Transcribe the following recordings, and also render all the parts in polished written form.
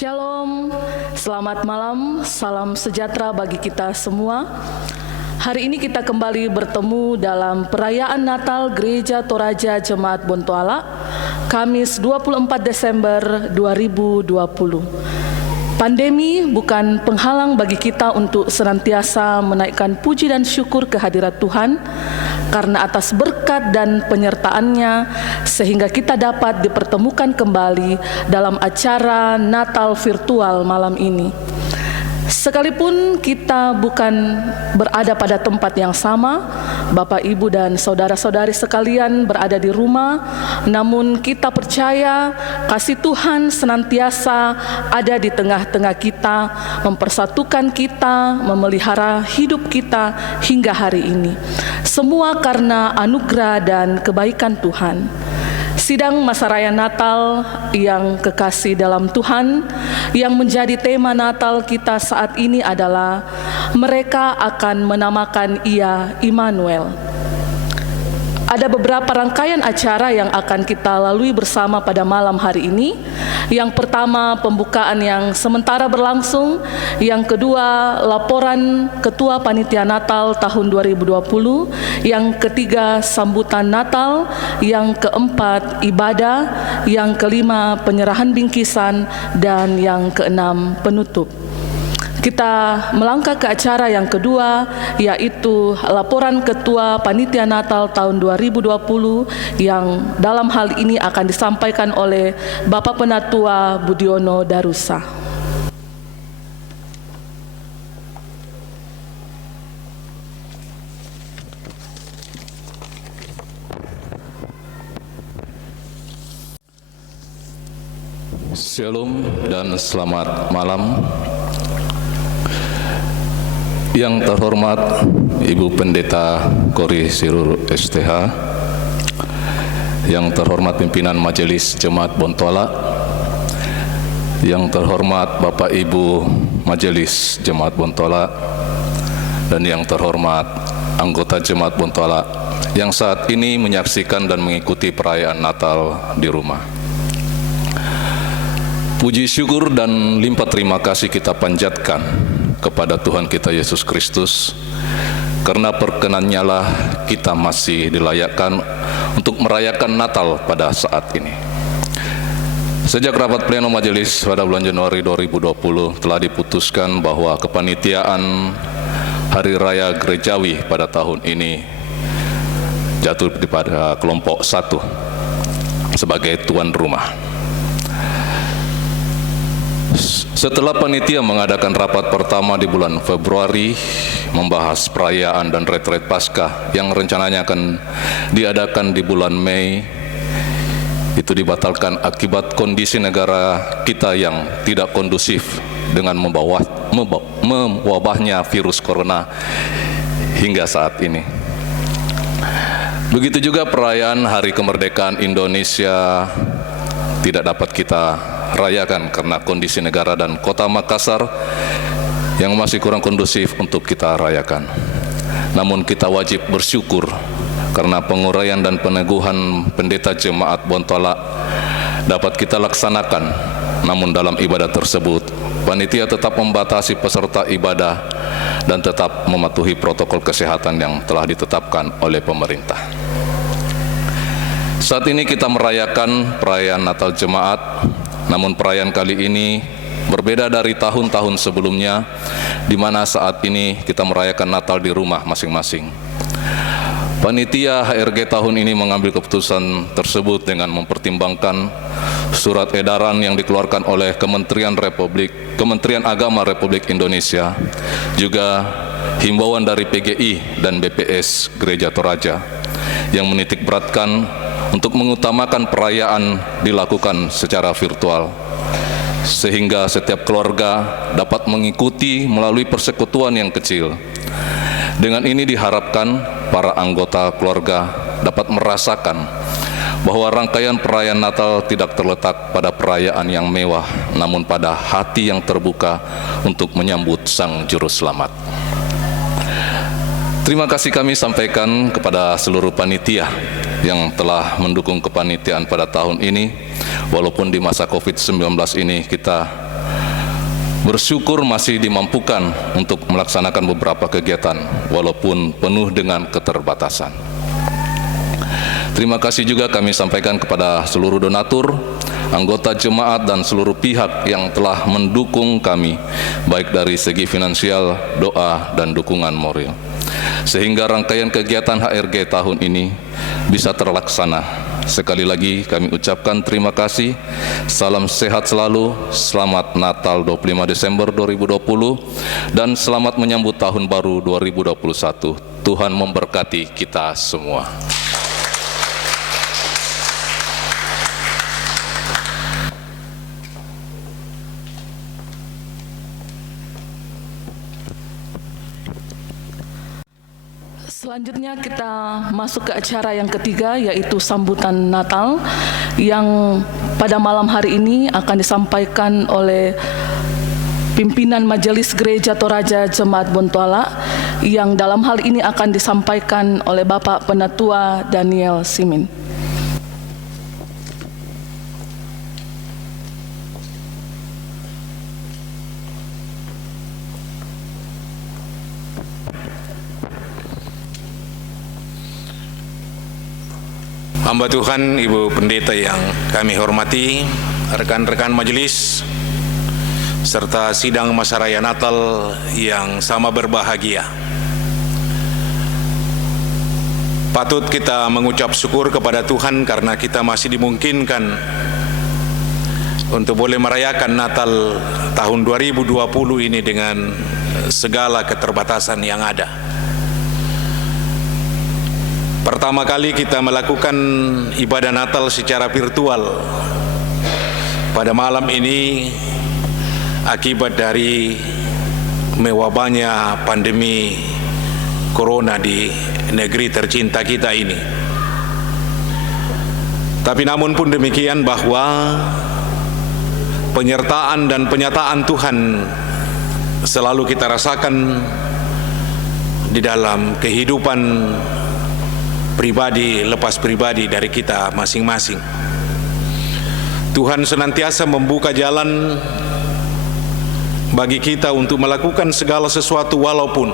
Shalom, selamat malam, salam sejahtera bagi kita semua. Hari ini kita kembali bertemu dalam perayaan Natal Gereja Toraja Jemaat Bontoala, Kamis 24 Desember 2020. Pandemi bukan penghalang bagi kita untuk senantiasa menaikkan puji dan syukur kehadirat Tuhan, karena atas berkat dan penyertaan-Nya sehingga kita dapat dipertemukan kembali dalam acara Natal virtual malam ini. Sekalipun kita bukan berada pada tempat yang sama, Bapak, Ibu, dan saudara-saudari sekalian berada di rumah, namun kita percaya kasih Tuhan senantiasa ada di tengah-tengah kita, mempersatukan kita, memelihara hidup kita hingga hari ini. Semua karena anugerah dan kebaikan Tuhan. Sidang Masa Raya Natal yang kekasih dalam Tuhan, yang menjadi tema Natal kita saat ini adalah mereka akan menamakan Ia Immanuel. Ada beberapa rangkaian acara yang akan kita lalui bersama pada malam hari ini. Yang pertama, pembukaan yang sementara berlangsung. Yang kedua, laporan Ketua Panitia Natal tahun 2020. Yang ketiga, sambutan Natal. Yang keempat, ibadah. Yang kelima, penyerahan bingkisan. Dan yang keenam, penutup. Kita melangkah ke acara yang kedua, yaitu laporan Ketua Panitia Natal tahun 2020 yang dalam hal ini akan disampaikan oleh Bapak Penatua Budiono Darussa. Shalom dan selamat malam. Yang terhormat Ibu Pendeta Kori Sirur STH, yang terhormat pimpinan Majelis Jemaat Bontoala, yang terhormat Bapak Ibu Majelis Jemaat Bontoala, dan yang terhormat anggota Jemaat Bontoala yang saat ini menyaksikan dan mengikuti perayaan Natal di rumah. Puji syukur dan limpah terima kasih kita panjatkan kepada Tuhan kita Yesus Kristus, karena perkenan-Nya lah kita masih dilayakkan untuk merayakan Natal pada saat ini. Sejak rapat pleno majelis pada bulan Januari 2020 telah diputuskan bahwa kepanitiaan Hari Raya Gerejawi pada tahun ini jatuh pada kelompok 1 sebagai tuan rumah. Setelah panitia mengadakan rapat pertama di bulan Februari membahas perayaan dan retret Paskah yang rencananya akan diadakan di bulan Mei, itu dibatalkan akibat kondisi negara kita yang tidak kondusif dengan mewabahnya virus corona hingga saat ini. Begitu juga perayaan Hari Kemerdekaan Indonesia tidak dapat kita rayakan karena kondisi negara dan kota Makassar yang masih kurang kondusif untuk kita rayakan. Namun kita wajib bersyukur karena penguraian dan peneguhan pendeta jemaat Bontoala dapat kita laksanakan. Namun dalam ibadah tersebut panitia tetap membatasi peserta ibadah dan tetap mematuhi protokol kesehatan yang telah ditetapkan oleh pemerintah. Saat ini kita merayakan perayaan Natal Jemaat, namun perayaan kali ini berbeda dari tahun-tahun sebelumnya, di mana saat ini kita merayakan Natal di rumah masing-masing. Panitia HRG tahun ini mengambil keputusan tersebut dengan mempertimbangkan surat edaran yang dikeluarkan oleh Kementerian Agama Republik Indonesia, juga himbauan dari PGI dan BPS Gereja Toraja yang menitik beratkan untuk mengutamakan perayaan dilakukan secara virtual, sehingga setiap keluarga dapat mengikuti melalui persekutuan yang kecil. Dengan ini diharapkan para anggota keluarga dapat merasakan bahwa rangkaian perayaan Natal tidak terletak pada perayaan yang mewah, namun pada hati yang terbuka untuk menyambut Sang Juru Selamat. Terima kasih kami sampaikan kepada seluruh panitia yang telah mendukung kepanitiaan pada tahun ini. Walaupun di masa COVID-19 ini kita bersyukur masih dimampukan untuk melaksanakan beberapa kegiatan, walaupun penuh dengan keterbatasan. Terima kasih juga kami sampaikan kepada seluruh donatur, anggota jemaat, dan seluruh pihak yang telah mendukung kami, baik dari segi finansial, doa, dan dukungan moral, sehingga rangkaian kegiatan HRG tahun ini bisa terlaksana. Sekali lagi kami ucapkan terima kasih. Salam sehat selalu, selamat Natal 25 Desember 2020, dan selamat menyambut Tahun Baru 2021. Tuhan memberkati kita semua. Selanjutnya kita masuk ke acara yang ketiga, yaitu sambutan Natal, yang pada malam hari ini akan disampaikan oleh pimpinan Majelis Gereja Toraja Jemaat Bontoala, yang dalam hal ini akan disampaikan oleh Bapak Penatua Daniel Simin. Hamba Tuhan, Ibu Pendeta yang kami hormati, rekan-rekan majelis, serta sidang masa raya Natal yang sama berbahagia. Patut kita mengucap syukur kepada Tuhan karena kita masih dimungkinkan untuk boleh merayakan Natal tahun 2020 ini dengan segala keterbatasan yang ada. Pertama kali kita melakukan ibadah Natal secara virtual pada malam ini akibat dari mewabahnya pandemi Corona di negeri tercinta kita ini. Tapi namun pun demikian, bahwa penyertaan dan penyataan Tuhan selalu kita rasakan di dalam kehidupan pribadi lepas pribadi dari kita masing-masing. Tuhan senantiasa membuka jalan bagi kita untuk melakukan segala sesuatu walaupun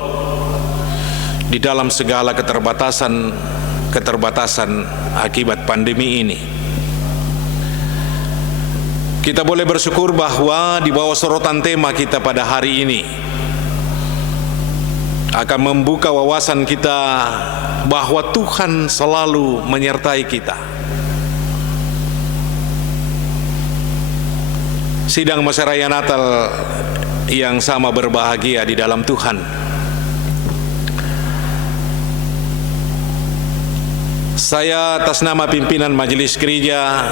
di dalam segala keterbatasan akibat pandemi ini. Kita boleh bersyukur bahwa di bawah sorotan tema kita pada hari ini akan membuka wawasan kita bahwa Tuhan selalu menyertai kita. Sidang masa raya Natal yang sama berbahagia di dalam Tuhan. Saya atas nama pimpinan Majelis Gereja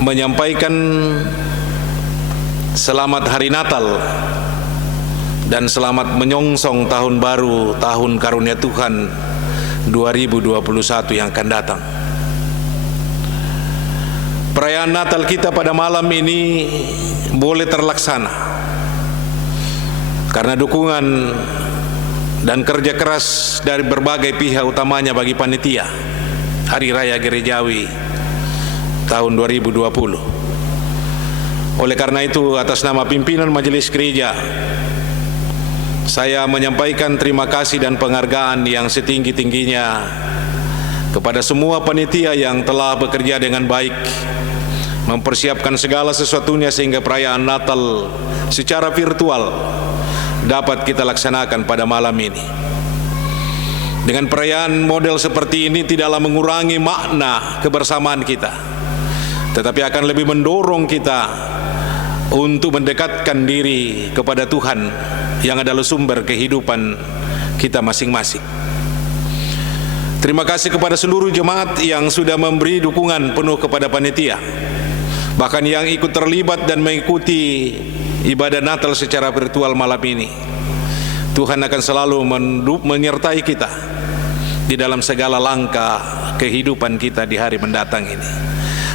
menyampaikan selamat Hari Natal dan selamat menyongsong tahun baru, tahun karunia Tuhan 2021 yang akan datang. Perayaan Natal kita pada malam ini boleh terlaksana karena dukungan dan kerja keras dari berbagai pihak, utamanya bagi panitia Hari Raya Gerejawi tahun 2020. Oleh karena itu, atas nama pimpinan Majelis Gereja, saya menyampaikan terima kasih dan penghargaan yang setinggi-tingginya kepada semua panitia yang telah bekerja dengan baik, mempersiapkan segala sesuatunya sehingga perayaan Natal secara virtual dapat kita laksanakan pada malam ini. Dengan perayaan model seperti ini tidaklah mengurangi makna kebersamaan kita, tetapi akan lebih mendorong kita untuk mendekatkan diri kepada Tuhan yang adalah sumber kehidupan kita masing-masing. Terima kasih kepada seluruh jemaat yang sudah memberi dukungan penuh kepada panitia, bahkan yang ikut terlibat dan mengikuti ibadah Natal secara virtual malam ini. Tuhan akan selalu menyertai kita di dalam segala langkah kehidupan kita di hari mendatang ini.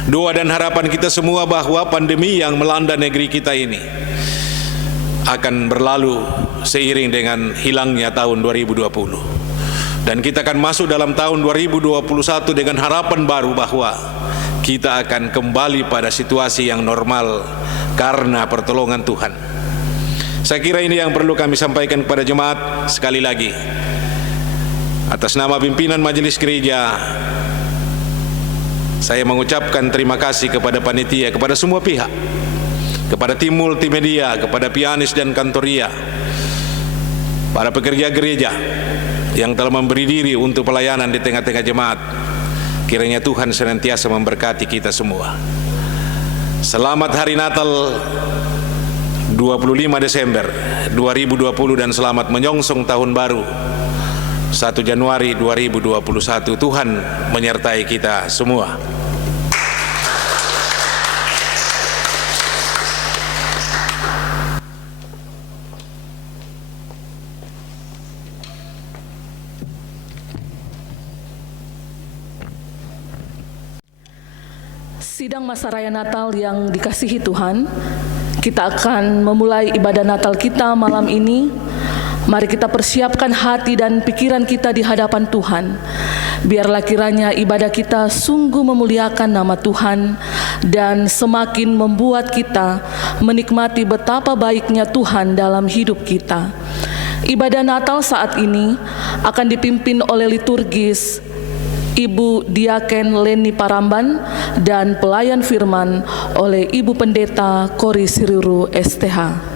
Doa dan harapan kita semua bahwa pandemi yang melanda negeri kita ini akan berlalu seiring dengan hilangnya tahun 2020. Dan kita akan masuk dalam tahun 2021 dengan harapan baru bahwa kita akan kembali pada situasi yang normal karena pertolongan Tuhan. Saya kira ini yang perlu kami sampaikan kepada jemaat. Sekali lagi, atas nama pimpinan Majelis Gereja, saya mengucapkan terima kasih kepada panitia, kepada semua pihak, kepada tim multimedia, kepada pianis dan kantoria, para pekerja gereja yang telah memberi diri untuk pelayanan di tengah-tengah jemaat. Kiranya Tuhan senantiasa memberkati kita semua. Selamat Hari Natal 25 Desember 2020 dan selamat menyongsong tahun baru 1 Januari 2021. Tuhan menyertai kita semua. Sidang Masa Raya Natal yang dikasihi Tuhan, kita akan memulai ibadah Natal kita malam ini. Mari kita persiapkan hati dan pikiran kita di hadapan Tuhan. Biarlah kiranya ibadah kita sungguh memuliakan nama Tuhan dan semakin membuat kita menikmati betapa baiknya Tuhan dalam hidup kita. Ibadah Natal saat ini akan dipimpin oleh liturgis Ibu Diaken Leni Paramban dan pelayan firman oleh Ibu Pendeta Kori Siriru STH.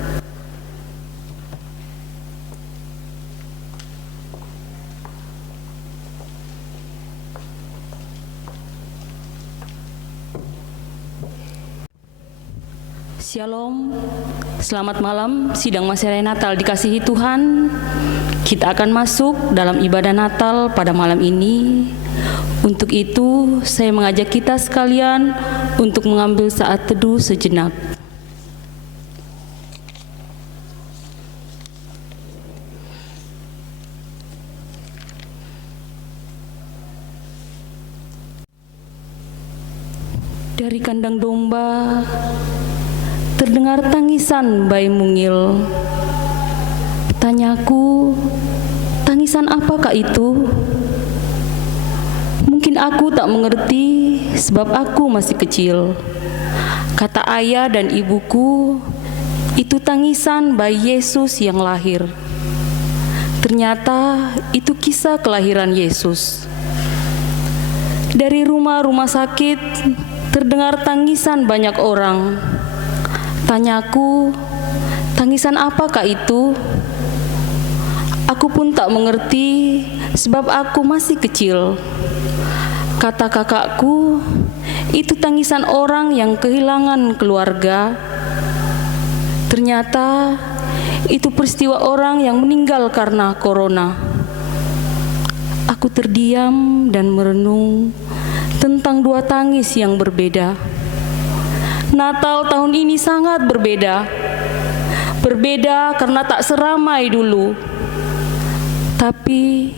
Shalom, selamat malam. Sidang Masa Raya Natal dikasihi Tuhan. Kita akan masuk dalam ibadah Natal pada malam ini. Untuk itu, saya mengajak kita sekalian untuk mengambil saat teduh sejenak. Dari kandang domba terdengar tangisan bayi mungil. Tanyaku, tangisan apakah itu? Mungkin aku tak mengerti sebab aku masih kecil. Kata ayah dan ibuku, itu tangisan bayi Yesus yang lahir. Ternyata itu kisah kelahiran Yesus. Dari rumah-rumah sakit terdengar tangisan banyak orang. Tanyaku, tangisan apakah itu? Aku pun tak mengerti sebab aku masih kecil. Kata kakakku, itu tangisan orang yang kehilangan keluarga. Ternyata itu peristiwa orang yang meninggal karena corona. Aku terdiam dan merenung tentang dua tangis yang berbeda. Natal tahun ini sangat berbeda. Berbeda karena tak seramai dulu. Tapi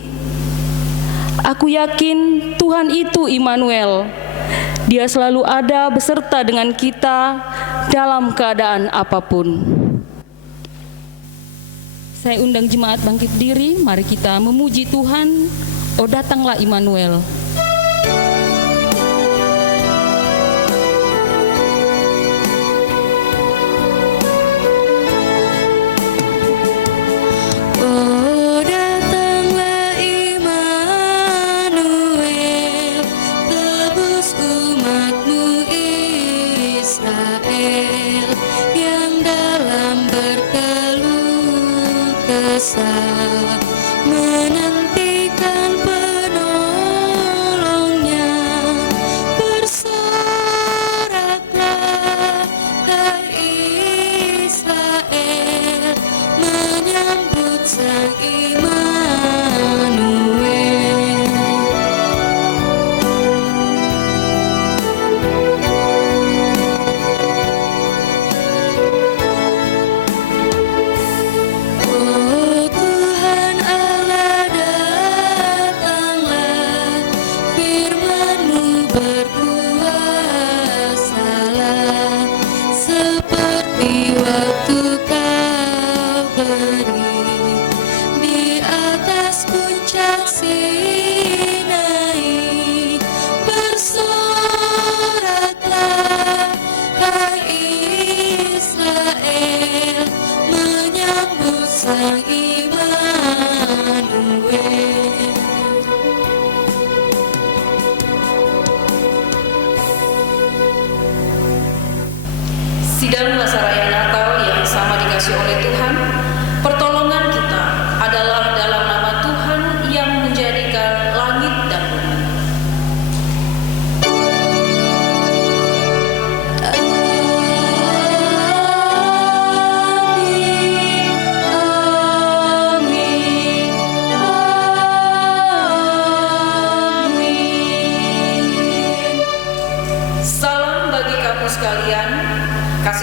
aku yakin Tuhan itu Immanuel. Dia selalu ada beserta dengan kita dalam keadaan apapun. Saya undang jemaat bangkit diri, mari kita memuji Tuhan. Oh datanglah Immanuel.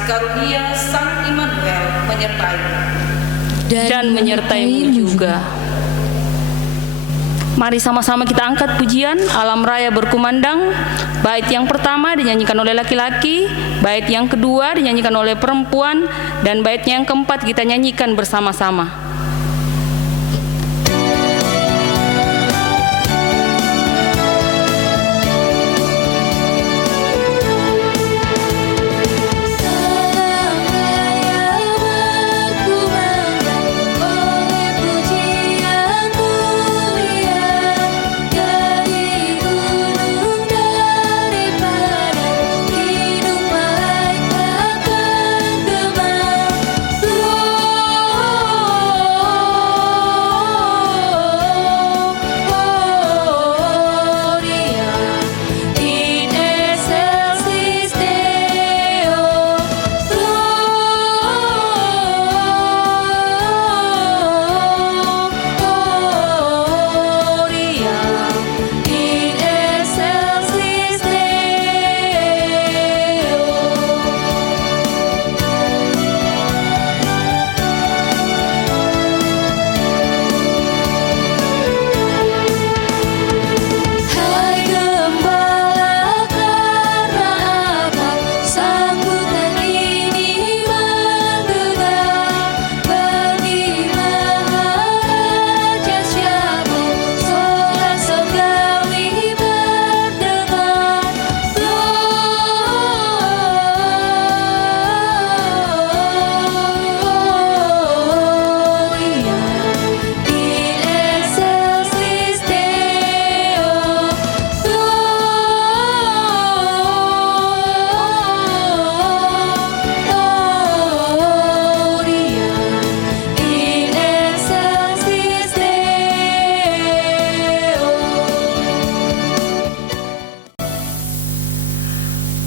karunia Sang Immanuel menyertai dan menyertaimu juga. Mari sama-sama kita angkat pujian Alam Raya Berkumandang. Bait yang pertama dinyanyikan oleh laki-laki, bait yang kedua dinyanyikan oleh perempuan, dan bait yang keempat kita nyanyikan bersama-sama.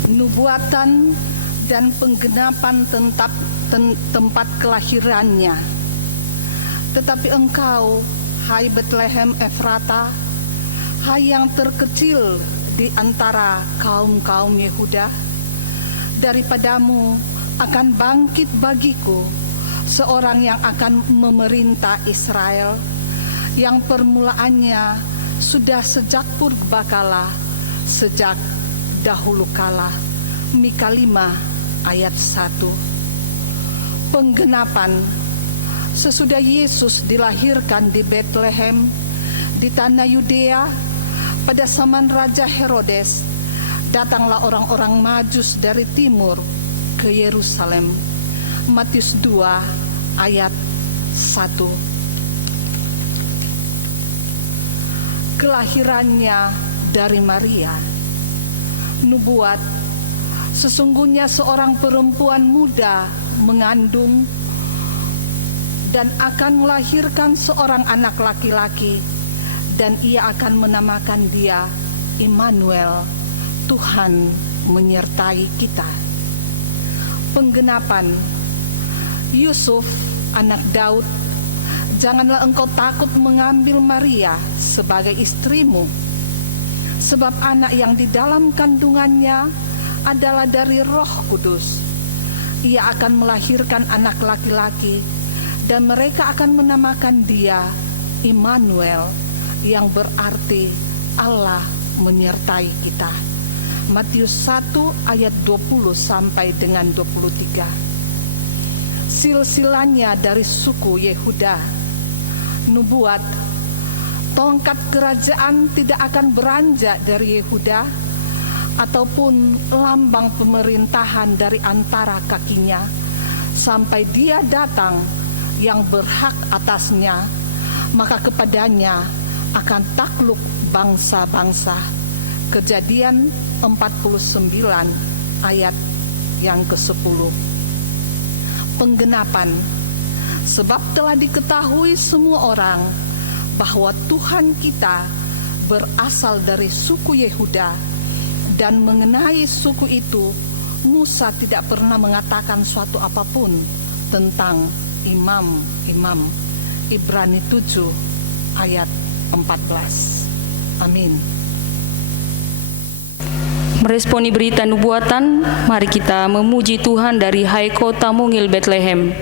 Nubuatan dan penggenapan tempat kelahirannya. Tetapi engkau, hai Betlehem Efrata, hai yang terkecil di antara kaum-kaum Yehuda, daripadamu akan bangkit bagiku seorang yang akan memerintah Israel, yang permulaannya sudah sejak purbakala, sejak dahulu kala. Mika 5 ayat 1. Penggenapan sesudah Yesus dilahirkan di Betlehem di tanah Yudea pada zaman Raja Herodes, datanglah orang-orang Majus dari timur ke Yerusalem. Matius 2 ayat 1. Kelahirannya dari Maria. Nubuat, sesungguhnya seorang perempuan muda mengandung dan akan melahirkan seorang anak laki-laki, dan ia akan menamakan dia Immanuel, Tuhan menyertai kita. Penggenapan, Yusuf anak Daud, janganlah engkau takut mengambil Maria sebagai istrimu, sebab anak yang di dalam kandungannya adalah dari Roh Kudus. Ia akan melahirkan anak laki-laki, dan mereka akan menamakan dia Immanuel, yang berarti Allah menyertai kita. Matius 1 ayat 20 sampai dengan 23. Silsilahnya dari suku Yehuda. Nubuat, tongkat kerajaan tidak akan beranjak dari Yehuda, ataupun lambang pemerintahan dari antara kakinya, sampai dia datang yang berhak atasnya, maka kepadanya akan takluk bangsa-bangsa. Kejadian 49 ayat yang ke-10. Penggenapan, sebab telah diketahui semua orang bahwa Tuhan kita berasal dari suku Yehuda, dan mengenai suku itu Musa tidak pernah mengatakan suatu apapun tentang imam-imam. Ibrani 7 ayat 14. Amin. Meresponi berita nubuatan, mari kita memuji Tuhan dari Hai Kota Mungil Bethlehem.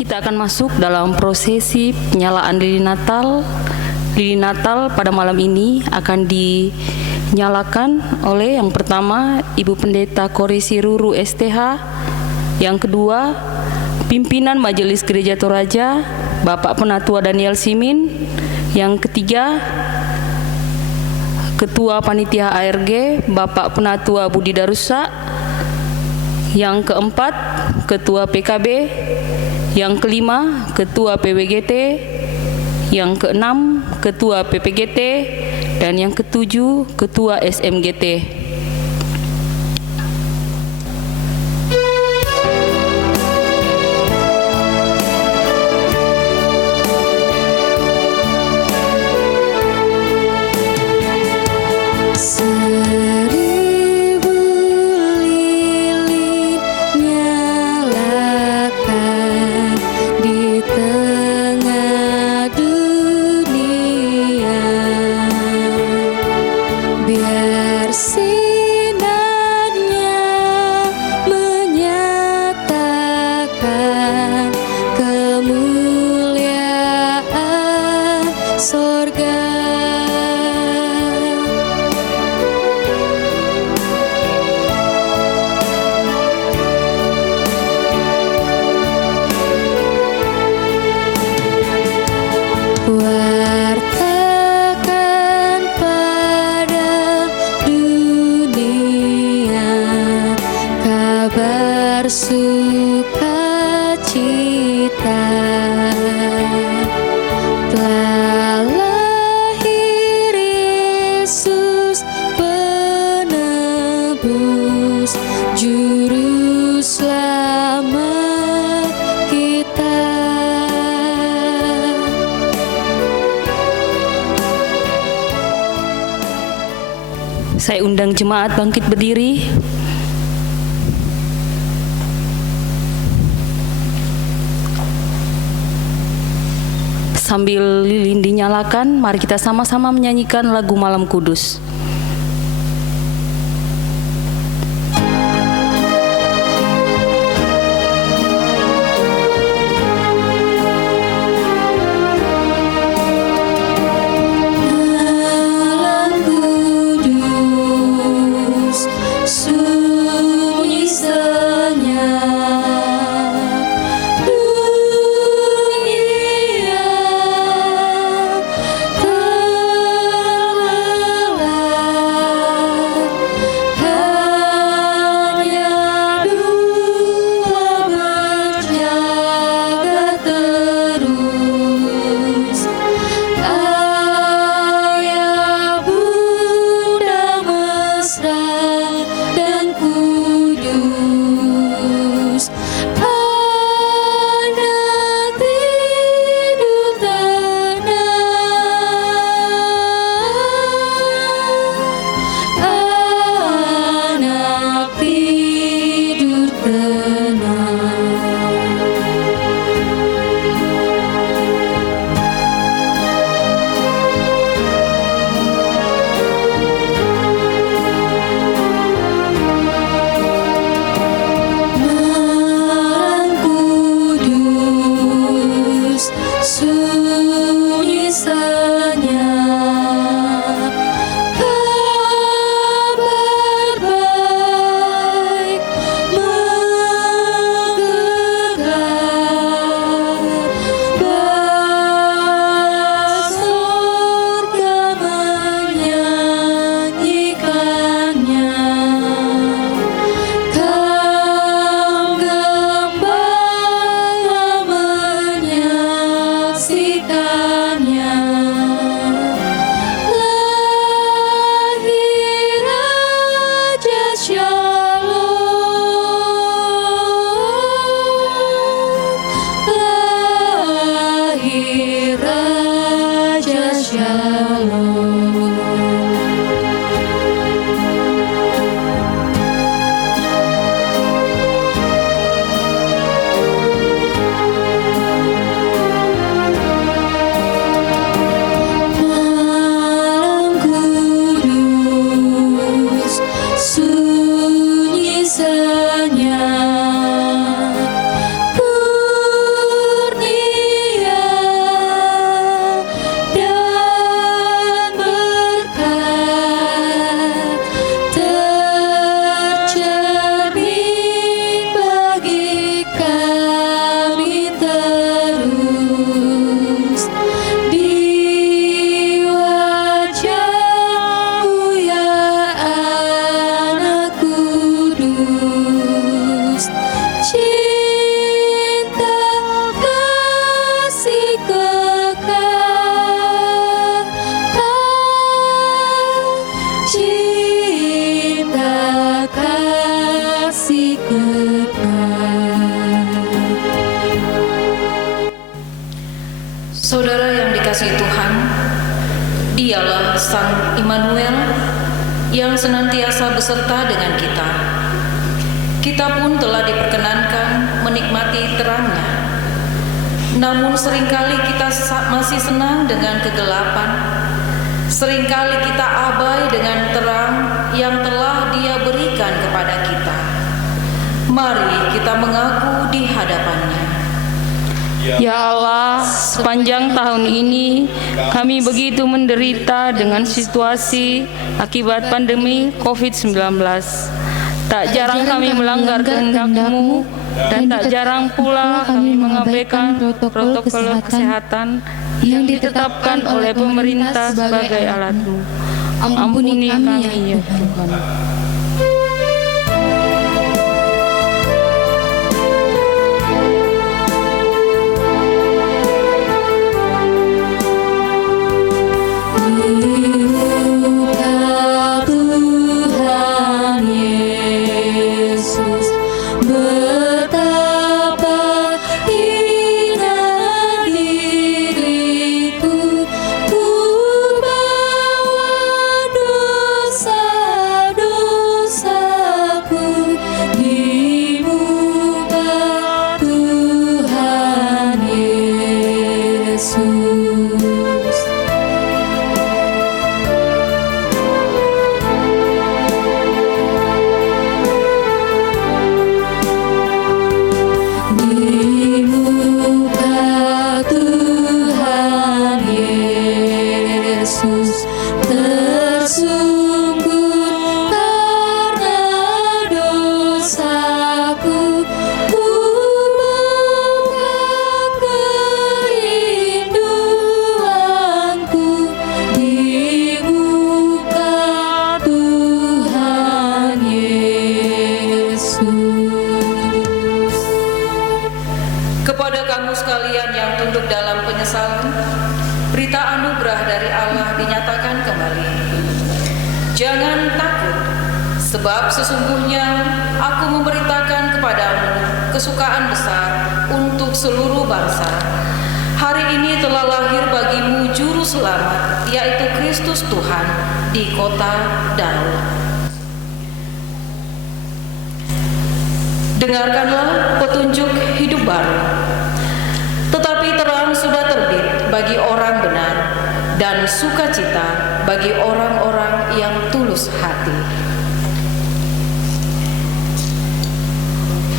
Kita akan masuk dalam prosesi penyalaan lilin Natal. Lilin Natal pada malam ini akan dinyalakan oleh yang pertama Ibu Pendeta Koresi Ruru STH, yang kedua pimpinan Majelis Gereja Toraja Bapak Penatua Daniel Simin, yang ketiga Ketua Panitia ARG Bapak Penatua Budi Darussa, yang keempat Ketua PKB, yang kelima Ketua PWGT, yang keenam Ketua PPGT, dan yang ketujuh Ketua SMGT. Saya undang jemaat bangkit berdiri. Sambil lilin dinyalakan, mari kita sama-sama menyanyikan lagu Malam Kudus. Saudara yang dikasihi Tuhan, Dialah Sang Immanuel yang senantiasa beserta dengan kita. Kita pun telah diperkenankan menikmati terang-Nya. Namun seringkali kita masih senang dengan kegelapan. Seringkali kita abai dengan terang yang telah Dia berikan kepada kita. Mari kita mengaku di hadapan-Nya. Ya Allah, sepanjang tahun ini kami begitu menderita dengan situasi akibat pandemi COVID-19. Tak jarang kami melanggar kehendak-Mu dan tak jarang pula kami mengabaikan protokol kesehatan yang ditetapkan oleh pemerintah sebagai alat-Mu. Ampuni kami ya Tuhan. Yesus. Kepada kamu sekalian yang tunduk dalam penyesalan, berita anugerah dari Allah dinyatakan kembali. Jangan takut, sebab sesungguhnya aku memberitakan kepadamu kesukaan besar untuk seluruh bangsa. Hari ini telah lahir bagimu juru selamat, yaitu Kristus Tuhan di kota Daud. Dengarkanlah petunjuk hidup baru. Tetapi terang sudah terbit bagi orang benar dan sukacita bagi orang-orang yang tulus hati.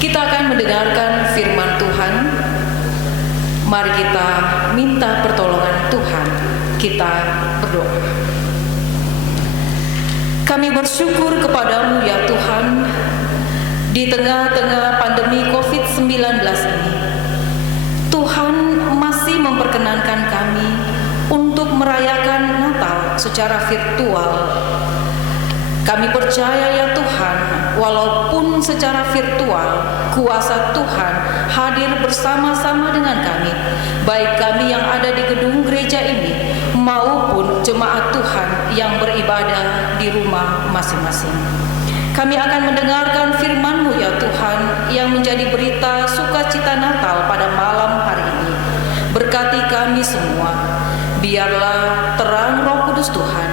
Kita akan mendengarkan firman Tuhan. Mari kita minta pertolongan Tuhan. Kita berdoa. Kami bersyukur kepadamu ya Tuhan, di tengah-tengah pandemi COVID-19 ini, Tuhan masih memperkenankan kami untuk merayakan Natal secara virtual. Kami percaya ya Tuhan, walaupun secara virtual, kuasa Tuhan hadir bersama-sama dengan kami, baik kami yang ada di gedung gereja ini maupun jemaat Tuhan yang beribadah di rumah masing-masing. Kami akan mendengarkan firman-Mu ya Tuhan yang menjadi berita sukacita Natal pada malam hari ini. Berkati kami semua, biarlah terang Roh Kudus Tuhan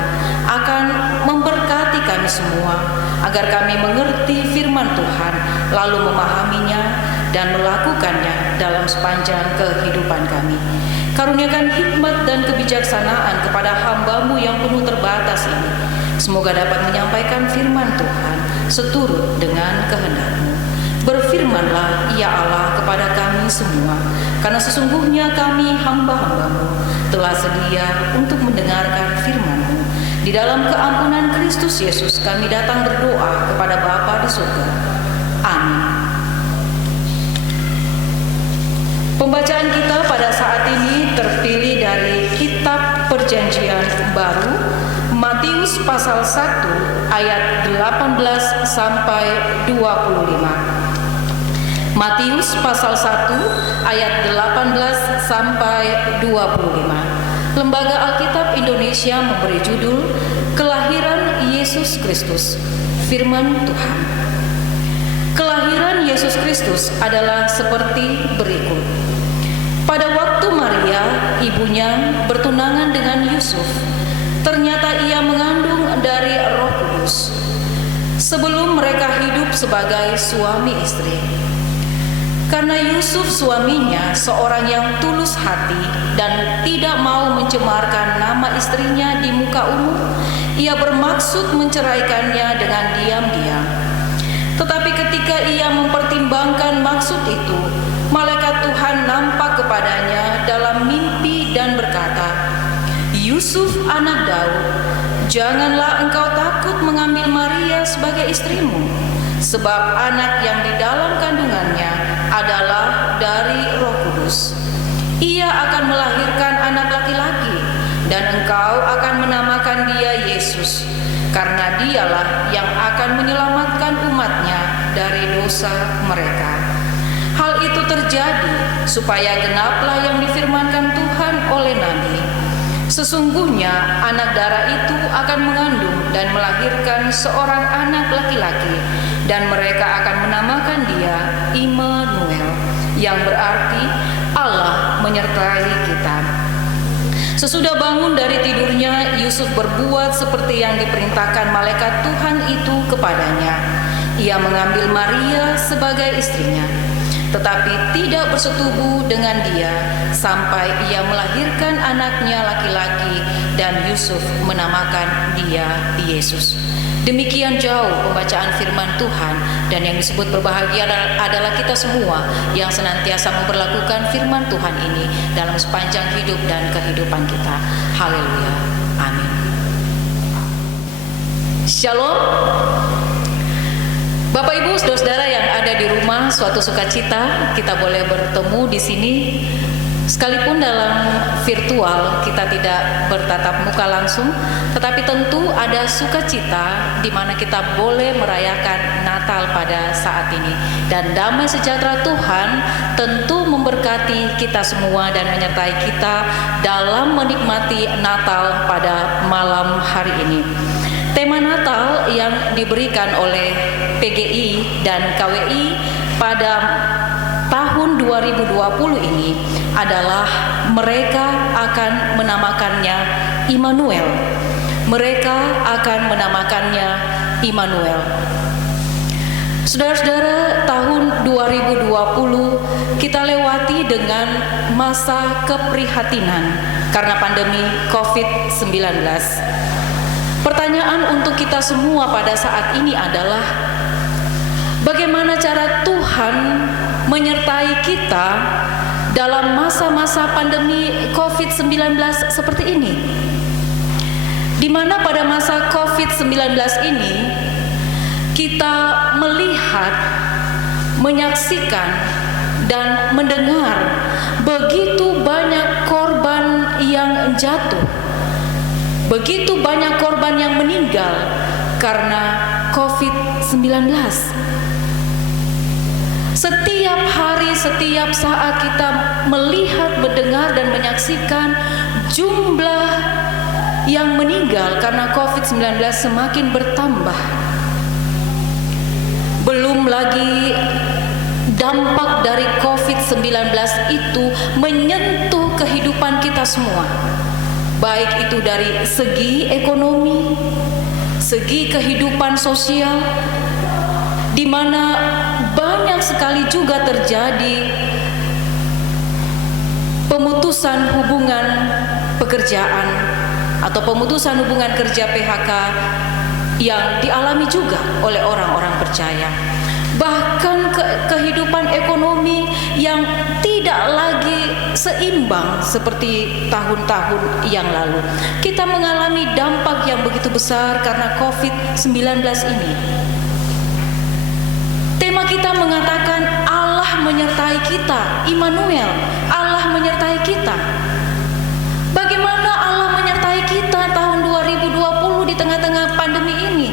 akan memberkati kami semua, agar kami mengerti firman Tuhan, lalu memahaminya dan melakukannya dalam sepanjang kehidupan kami. Karuniakan hikmat dan kebijaksanaan kepada hamba-Mu yang penuh terbatas ini. Semoga dapat menyampaikan firman Tuhan seturut dengan kehendak-Mu. Berfirmanlah ya Allah kepada kami semua, karena sesungguhnya kami hamba-hamba-Mu telah sedia untuk mendengarkan firman-Mu. Di dalam keampunan Kristus Yesus kami datang berdoa kepada Bapa di surga. Amin. Pembacaan kita pada saat ini terpilih dari Kitab Perjanjian Baru, Matius pasal 1 ayat 18 sampai 25. Matius pasal 1 ayat 18 sampai 25. Lembaga Alkitab Indonesia memberi judul Kelahiran Yesus Kristus, Firman Tuhan. Kelahiran Yesus Kristus adalah seperti berikut. Pada waktu Maria, ibunya, bertunangan dengan Yusuf, ternyata ia mengandung dari Roh Kudus. Sebelum mereka hidup sebagai suami istri. Karena Yusuf suaminya seorang yang tulus hati dan tidak mau mencemarkan nama istrinya di muka umum, ia bermaksud menceraikannya dengan diam-diam. Tetapi ketika ia mempertimbangkan maksud itu, malaikat Tuhan nampak kepadanya dalam mimpi dan berkata, "Yusuf anak Daud, janganlah engkau takut mengambil Maria sebagai istrimu, sebab anak yang di dalam kandungannya adalah dari Roh Kudus. Ia akan melahirkan anak laki-laki, dan engkau akan menamakan dia Yesus, karena dialah yang akan menyelamatkan umatnya dari dosa mereka." Hal itu terjadi supaya genaplah yang difirmankan Tuhan oleh Nabi. Sesungguhnya anak darah itu akan mengandung dan melahirkan seorang anak laki-laki, dan mereka akan menamakan dia Immanuel, yang berarti Allah menyertai kita. Sesudah bangun dari tidurnya, Yusuf berbuat seperti yang diperintahkan malaikat Tuhan itu kepadanya. Ia mengambil Maria sebagai istrinya, tetapi tidak bersetubuh dengan dia sampai ia melahirkan anaknya laki-laki, dan Yusuf menamakan dia Yesus. Demikian jauh pembacaan firman Tuhan, dan yang disebut berbahagia adalah kita semua yang senantiasa memperlakukan firman Tuhan ini dalam sepanjang hidup dan kehidupan kita. Haleluya. Amin. Shalom. Bapak Ibu, saudara-saudara yang ada di rumah, suatu sukacita kita boleh bertemu di sini Sekalipun dalam virtual kita tidak bertatap muka langsung, tetapi tentu ada sukacita di mana kita boleh merayakan Natal pada saat ini. Dan damai sejahtera Tuhan tentu memberkati kita semua dan menyertai kita dalam menikmati Natal pada malam hari ini. Tema Natal yang diberikan oleh PGI dan KWI pada tahun 2020 ini adalah mereka akan menamakannya Immanuel. Mereka akan menamakannya Immanuel. Saudara-saudara, tahun 2020 kita lewati dengan masa keprihatinan karena pandemi COVID-19. Pertanyaan untuk kita semua pada saat ini adalah bagaimana cara Tuhan menyertai kita dalam masa-masa pandemi COVID-19 seperti ini, di mana pada masa COVID-19 ini kita melihat, menyaksikan, dan mendengar begitu banyak korban yang jatuh, begitu banyak korban yang meninggal karena COVID-19. Setiap hari, setiap saat kita melihat, mendengar, dan menyaksikan jumlah yang meninggal karena COVID-19 semakin bertambah. Belum lagi dampak dari COVID-19 itu menyentuh kehidupan kita semua, baik itu dari segi ekonomi, segi kehidupan sosial, di mana banyak sekali juga terjadi pemutusan hubungan pekerjaan atau pemutusan hubungan kerja PHK yang dialami juga oleh orang-orang percaya. Bahkan kehidupan ekonomi yang tidak lagi seimbang seperti tahun-tahun yang lalu. Kita mengalami dampak yang begitu besar karena COVID-19 ini. Tema kita mengatakan Allah menyertai kita, Immanuel, Allah menyertai kita. Bagaimana Allah menyertai kita tahun 2020 di tengah-tengah pandemi ini?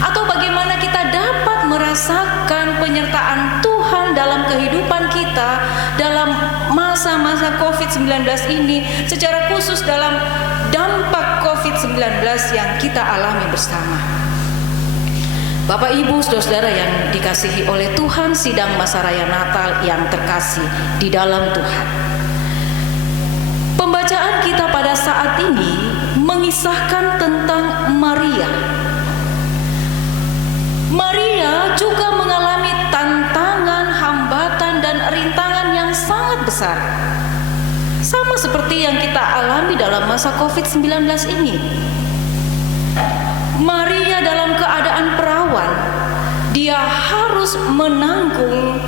Atau bagaimana kita dapat merasakan penyertaan Tuhan dalam kehidupan kita dalam masa-masa COVID-19 ini, secara khusus dalam dampak COVID-19 yang kita alami bersama. Bapak Ibu saudara-saudara yang dikasihi oleh Tuhan, sidang masa raya Natal yang terkasih di dalam Tuhan. Pembacaan kita pada saat ini mengisahkan tentang Maria. Maria juga mengalami tantangan, hambatan, dan rintangan yang sangat besar. Sama seperti yang kita alami dalam masa COVID-19 ini. Maria dalam keadaan perawan, dia harus menanggung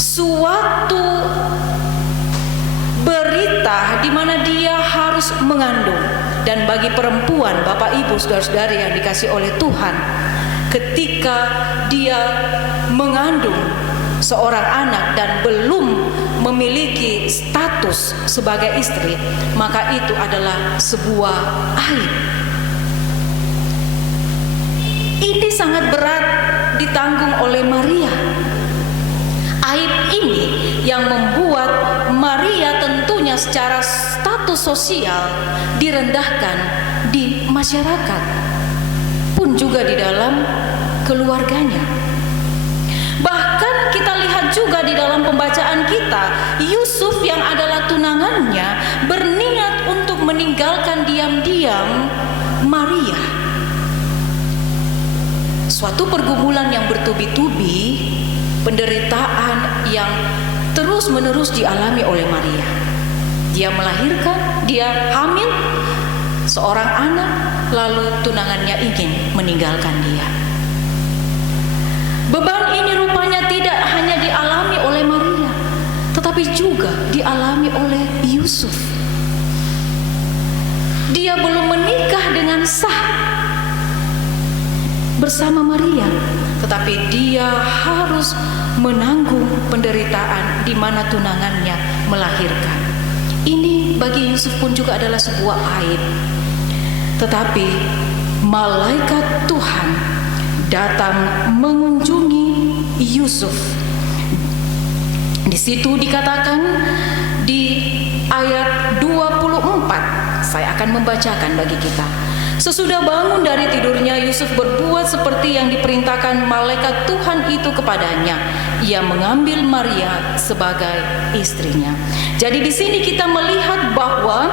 suatu berita di mana dia harus mengandung. Dan bagi perempuan, Bapak Ibu saudara-saudari yang dikasih oleh Tuhan, ketika dia mengandung seorang anak dan belum memiliki status sebagai istri, maka itu adalah sebuah aib. Ini sangat berat ditanggung oleh Maria. Aib ini yang membuat Maria tentunya secara status sosial direndahkan di masyarakat, pun juga di dalam keluarganya. Bahkan kita lihat juga di dalam pembacaan kita, Yusuf yang adalah tunangannya berniat untuk meninggalkan diam-diam Maria. Suatu pergumulan yang bertubi-tubi, penderitaan yang terus-menerus dialami oleh Maria. Dia melahirkan, dia hamil seorang anak, lalu tunangannya ingin meninggalkan dia. Beban ini rupanya tidak hanya dialami oleh Maria, tetapi juga dialami oleh Yusuf. Dia belum menikah dengan sah bersama Maria, tetapi dia harus menanggung penderitaan di mana tunangannya melahirkan. Ini bagi Yusuf pun juga adalah sebuah aib. Tetapi malaikat Tuhan datang mengunjungi Yusuf. Di situ dikatakan di ayat 24, saya akan membacakan bagi kita. Sesudah bangun dari tidurnya, Yusuf berbuat seperti yang diperintahkan malaikat Tuhan itu kepadanya. Ia mengambil Maria sebagai istrinya. Jadi di sini kita melihat bahwa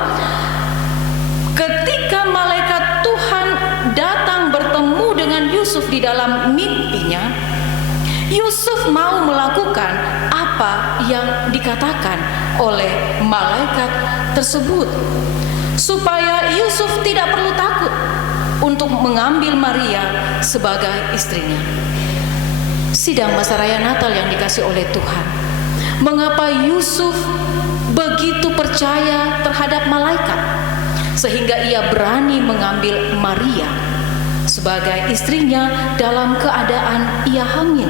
ketika malaikat Tuhan datang bertemu dengan Yusuf di dalam mimpinya, Yusuf mau melakukan apa yang dikatakan oleh malaikat tersebut, supaya Yusuf tidak perlu takut untuk mengambil Maria sebagai istrinya. Sidang masa raya Natal yang dikasih oleh Tuhan, mengapa Yusuf begitu percaya terhadap malaikat sehingga ia berani mengambil Maria sebagai istrinya dalam keadaan ia hamil?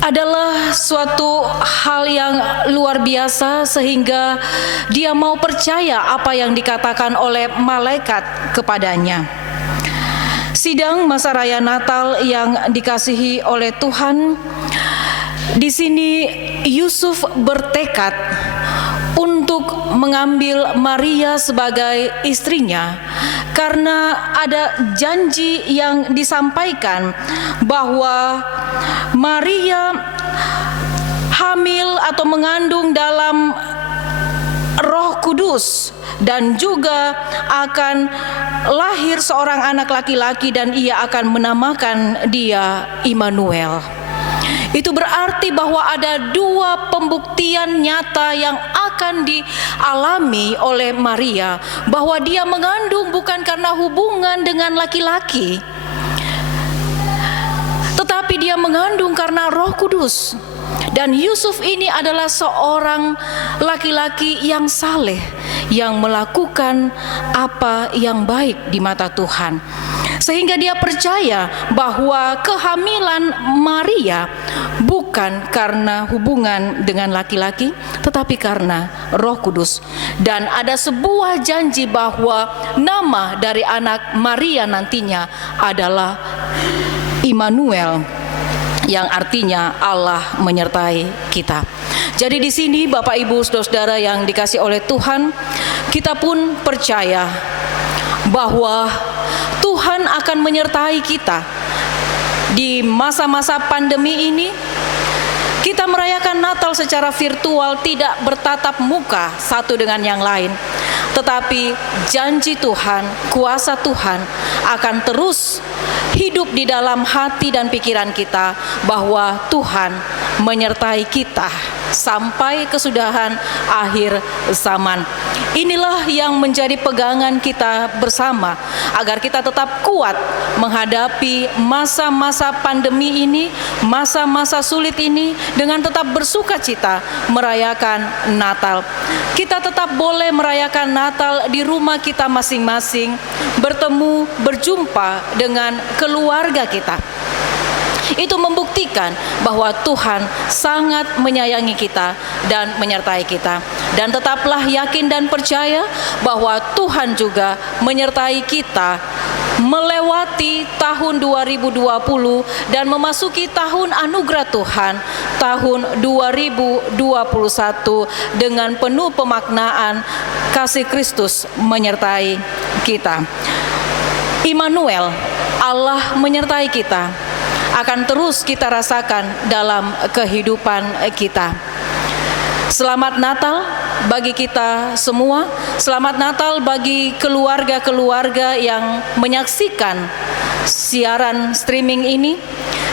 Adalah suatu hal yang luar biasa sehingga dia mau percaya apa yang dikatakan oleh malaikat kepadanya. Sidang masa raya Natal yang dikasihi oleh Tuhan, di sini Yusuf bertekad untuk mengambil Maria sebagai istrinya karena ada janji yang disampaikan bahwa Maria hamil atau mengandung dalam Roh Kudus dan juga akan lahir seorang anak laki-laki dan ia akan menamakan dia Immanuel. Itu berarti bahwa ada dua pembuktian nyata yang akan dialami oleh Maria, bahwa dia mengandung bukan karena hubungan dengan laki-laki, tetapi dia mengandung karena Roh Kudus. Dan Yusuf ini adalah seorang laki-laki yang saleh, yang melakukan apa yang baik di mata Tuhan, sehingga dia percaya bahwa kehamilan Maria bukan karena hubungan dengan laki-laki, tetapi karena Roh Kudus. Dan ada sebuah janji bahwa nama dari anak Maria nantinya adalah Immanuel, yang artinya Allah menyertai kita. Jadi di sini Bapak Ibu Saudara-saudara yang dikasih oleh Tuhan, kita pun percaya bahwa Tuhan akan menyertai kita di masa-masa pandemi ini. Kita merayakan Natal secara virtual, tidak bertatap muka satu dengan yang lain, tetapi janji Tuhan, kuasa Tuhan akan terus hidup di dalam hati dan pikiran kita, bahwa Tuhan menyertai kita sampai kesudahan akhir zaman. Inilah yang menjadi pegangan kita bersama, agar kita tetap kuat menghadapi masa-masa pandemi ini, masa-masa sulit ini, dengan tetap bersuka cita merayakan Natal. Kita tetap boleh merayakan Natal di rumah kita masing-masing, bertemu, berjumpa dengan keluarga kita. Itu membuktikan bahwa Tuhan sangat menyayangi kita dan menyertai kita. Dan tetaplah yakin dan percaya bahwa Tuhan juga menyertai kita melewati tahun 2020 dan memasuki tahun anugerah Tuhan, tahun 2021, dengan penuh pemaknaan kasih Kristus menyertai kita. Immanuel, Allah menyertai kita, akan terus kita rasakan dalam kehidupan kita. Selamat Natal bagi kita semua. Selamat Natal bagi keluarga-keluarga yang menyaksikan siaran streaming ini.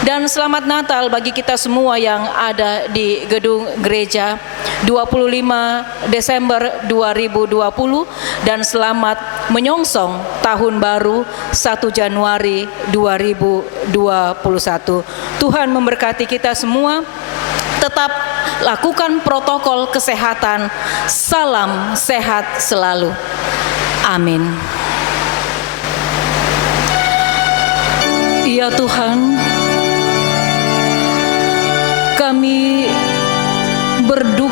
Dan selamat Natal bagi kita semua yang ada di gedung gereja 25 Desember 2020. Dan selamat menyongsong tahun baru 1 Januari 2021. Tuhan memberkati kita semua. Tetap lakukan protokol kesehatan. Salam sehat selalu. Amin. Ya Tuhan, kami berdoa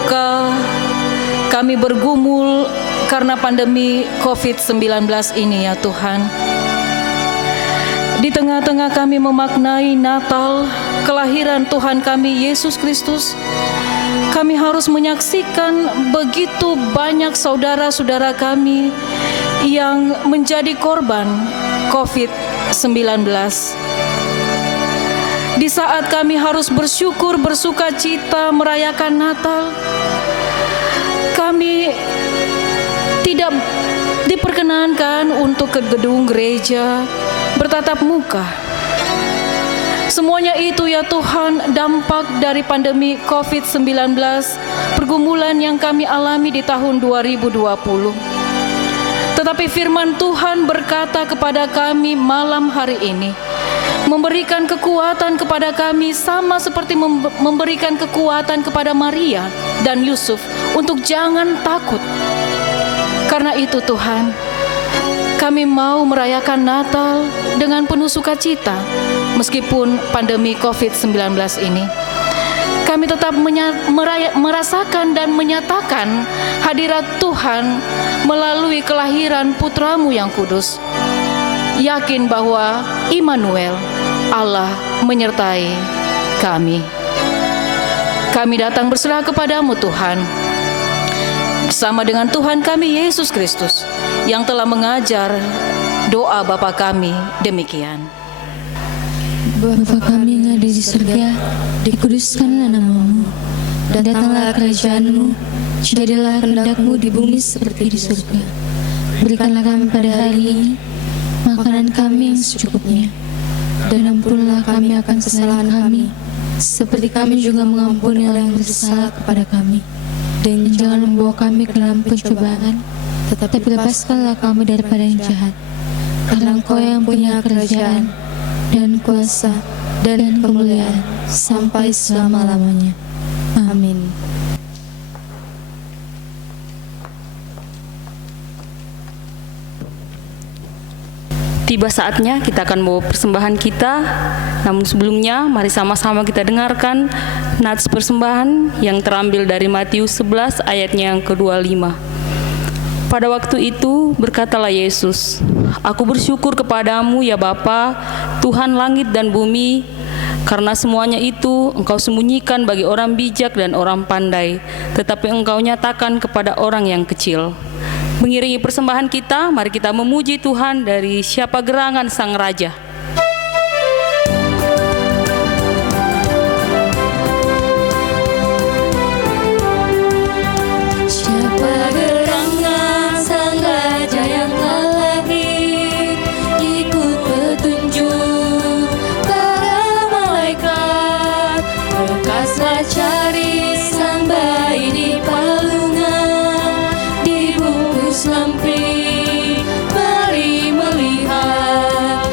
karena pandemi COVID-19 ini ya Tuhan. Di tengah-tengah kami memaknai Natal, kelahiran Tuhan kami Yesus Kristus, kami harus menyaksikan begitu banyak saudara-saudara kami yang menjadi korban COVID-19. Di saat kami harus bersyukur, bersuka cita, merayakan Natal, kami tidak diperkenankan untuk ke gedung gereja bertatap muka. Semuanya itu ya Tuhan dampak dari pandemi COVID-19, pergumulan yang kami alami di tahun 2020. Tetapi firman Tuhan berkata kepada kami malam hari ini, memberikan kekuatan kepada kami sama seperti memberikan kekuatan kepada Maria dan Yusuf untuk jangan takut. Karena itu Tuhan, kami mau merayakan Natal dengan penuh sukacita meskipun pandemi COVID-19 ini. Kami tetap merasakan dan menyatakan hadirat Tuhan melalui kelahiran Putramu yang kudus. Yakin bahwa Immanuel, Allah menyertai kami. Kami datang berserah kepadamu Tuhan, bersama dengan Tuhan kami Yesus Kristus yang telah mengajar doa Bapa kami demikian. Bapa kami yang ada di surga, dikuduskanlah namamu, datanglah kerajaan-Mu, jadilah kehendak-Mu di bumi seperti di surga. Berikanlah kami pada hari ini makanan kami yang secukupnya, dan ampunilah kami akan kesalahan kami, seperti kami juga mengampuni orang yang bersalah kepada kami. Dan jangan membawa kami ke dalam pencobaan, tetapi lepaskanlah kami daripada yang jahat. Karena Engkau yang punya kerajaan, dan kuasa, dan kemuliaan, sampai selama-lamanya. Amin. Tiba saatnya kita akan membawa persembahan kita. Namun sebelumnya, mari sama-sama kita dengarkan nats persembahan yang terambil dari Matius 11 ayatnya yang ke-25. Pada waktu itu berkatalah Yesus, "Aku bersyukur kepadamu ya Bapa, Tuhan langit dan bumi, karena semuanya itu Engkau sembunyikan bagi orang bijak dan orang pandai, tetapi Engkau nyatakan kepada orang yang kecil." Mengiringi persembahan kita, mari kita memuji Tuhan dari Siapa Gerangan Sang Raja. Mari melihat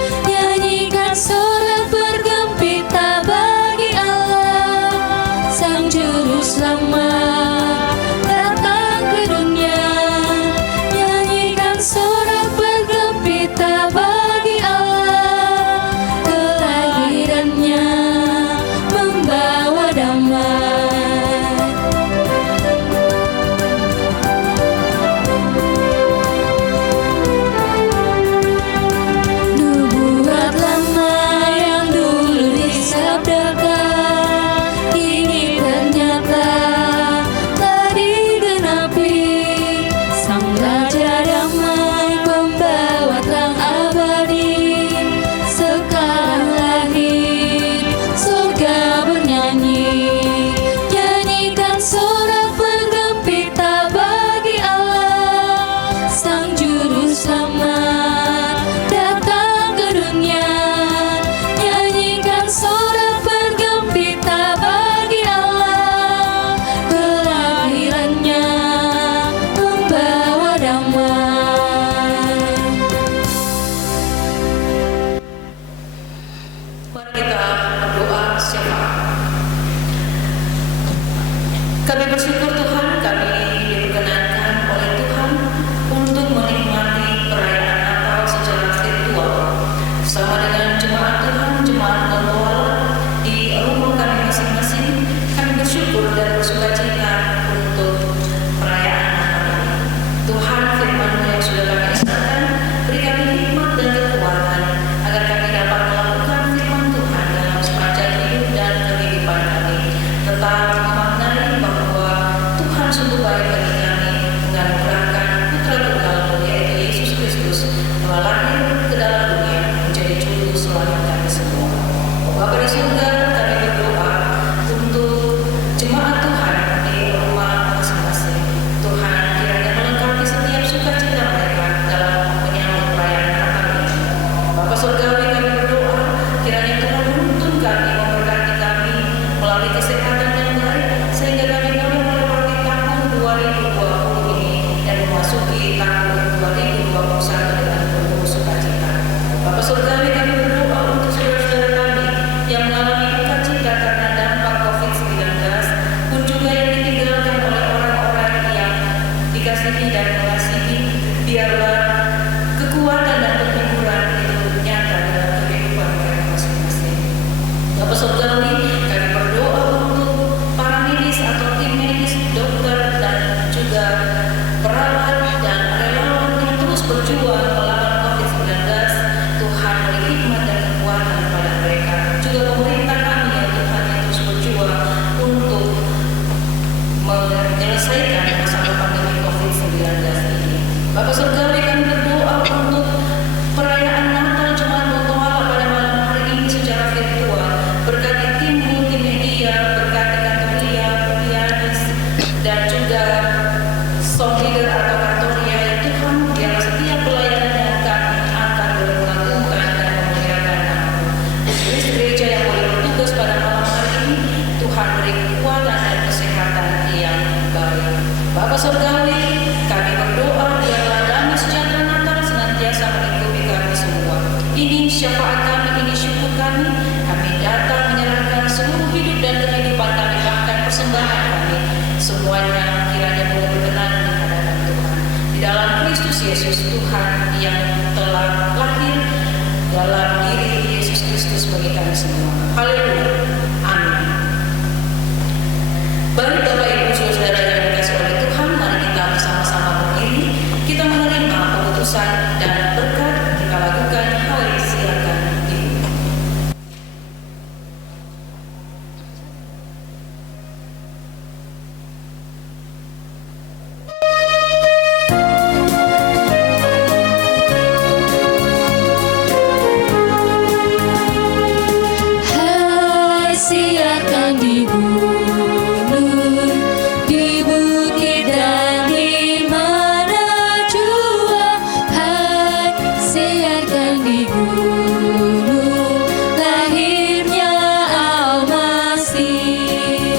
di gunung, di bukit dan di mana jua. Hai, siarkan di gunung lahirnya Al-Masih.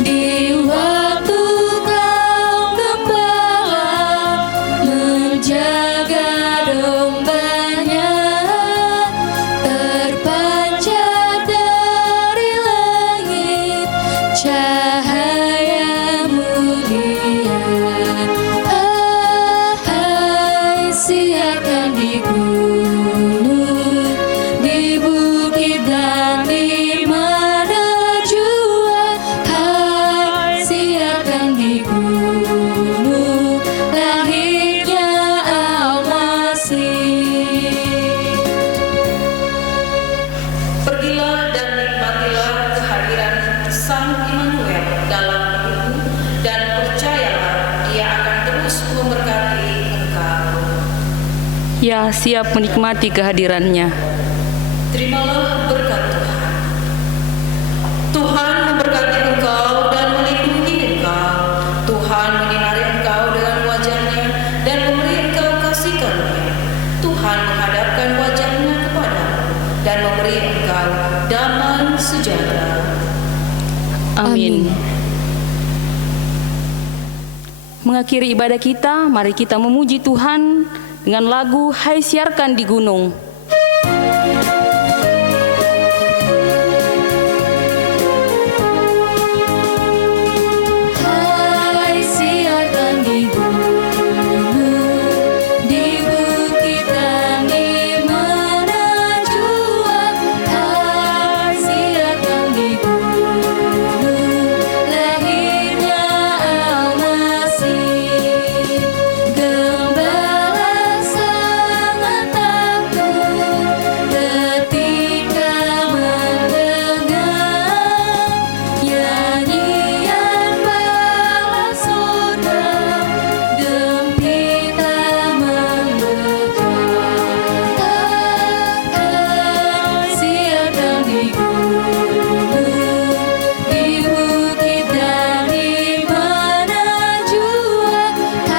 Di waktu kaum gembala menjaga dombanya, terpancar dari langit cahaya mulia. Hai, siarkan di gunung, di bukit dan di mana jua. Hai, siarkan di gunung lahirnya Al-Masih. Pergilah dan nikmatilah kehadiran Sang Immanuel dalam hidupmu, dan percayalah Dia akan terus memberkati engkau. Ya, siap menikmati kehadirannya. Terimalah berkat Tuhan. Tuhan memberkati engkau dan melindungi engkau. Tuhan menyinari engkau dengan wajah-Nya dan memberi engkau kasih karunia. Tuhan menghadapkan wajah-Nya kepadamu dan memberi engkau damai sejahtera. Amin. Mengakhiri ibadah kita, mari kita memuji Tuhan dengan lagu Hai Siarkan di Gunung. Hai, siarkan di gunung, di bukit dan di mana jua. Hai, siarkan di gunung lahirnya Al-Masih. Gembala sangat takut ketika mendengar nyanyian bala surga, gempita menggejala. Hai, siarkan di gunung, di bukit dan di mana jua.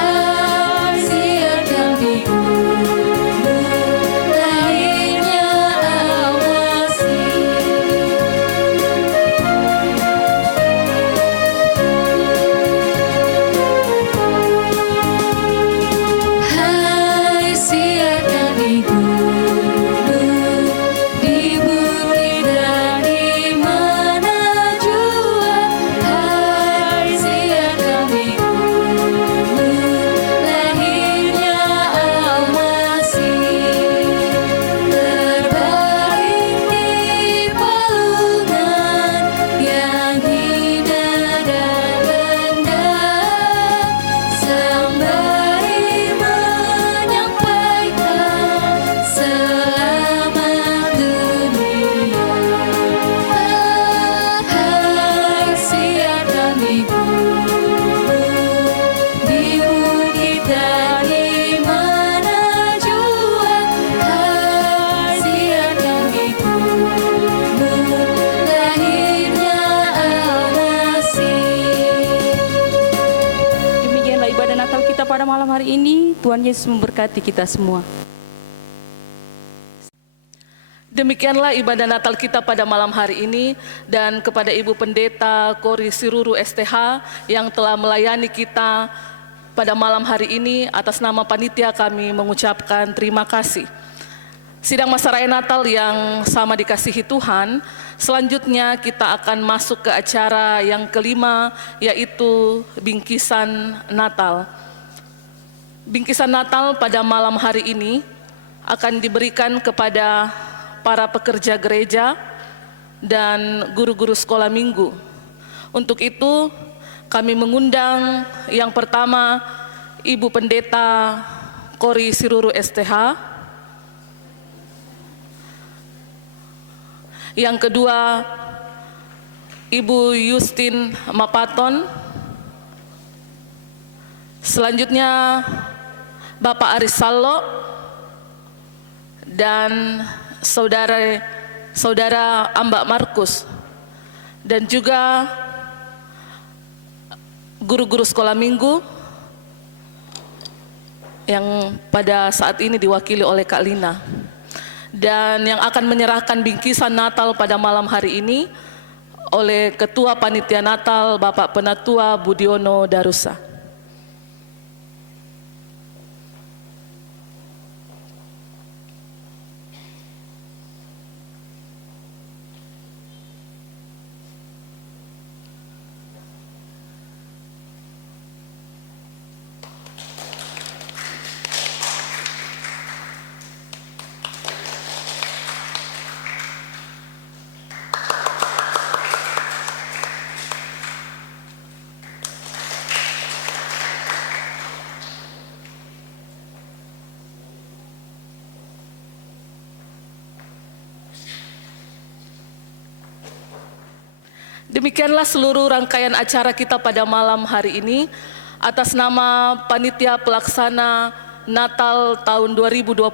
Hai, siarkan di gunung lahirnya Al-Masih. Hai, siarkan di gunung, di bukit dan di mana jua. Hai, siarkan di gunung lahirnya Al-Masih. Terbaring di palungan yang hina dan rendah, sembari menyampaikan selamat dunia. Hai, siarkan di gunung, di bukit dan di mana jua. Hai, siarkan di gunung lahirnya Al-Masih. Demikianlah ibadah Natal kita pada malam hari ini. Tuhan Yesus memberkati kita semua. Demikianlah ibadah Natal kita pada malam hari ini, dan kepada Ibu Pendeta Kori Siruru STH yang telah melayani kita pada malam hari ini, atas nama panitia kami mengucapkan terima kasih. Sidang masa raya Natal yang sama dikasihi Tuhan, selanjutnya kita akan masuk ke acara yang kelima, yaitu bingkisan Natal. Bingkisan Natal pada malam hari ini akan diberikan kepada para pekerja gereja dan guru-guru sekolah minggu. Untuk itu, kami mengundang yang pertama Ibu Pendeta Kori Siruru STH, yang kedua Ibu Yustin Mapaton, selanjutnya Bapak Aris Sallo, dan Saudara Ambak Markus. dan juga guru-guru sekolah minggu yang pada saat ini diwakili oleh Kak Lina, dan yang akan menyerahkan bingkisan Natal pada malam hari ini oleh Ketua Panitia Natal Bapak Penatua Budiono Darussa. Demikianlah seluruh rangkaian acara kita pada malam hari ini. Atas nama Panitia Pelaksana Natal tahun 2020,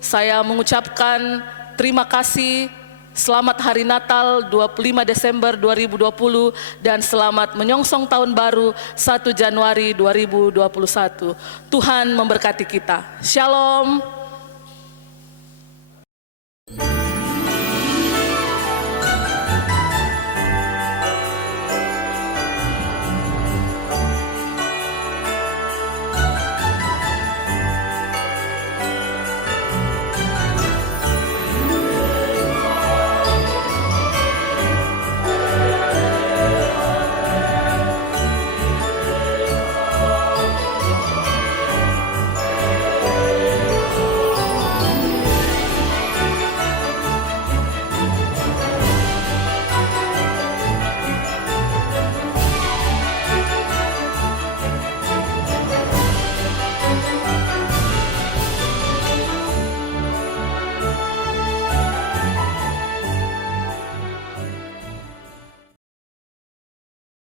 saya mengucapkan terima kasih, selamat Hari Natal 25 Desember 2020, dan selamat menyongsong tahun baru 1 Januari 2021. Tuhan memberkati kita. Shalom.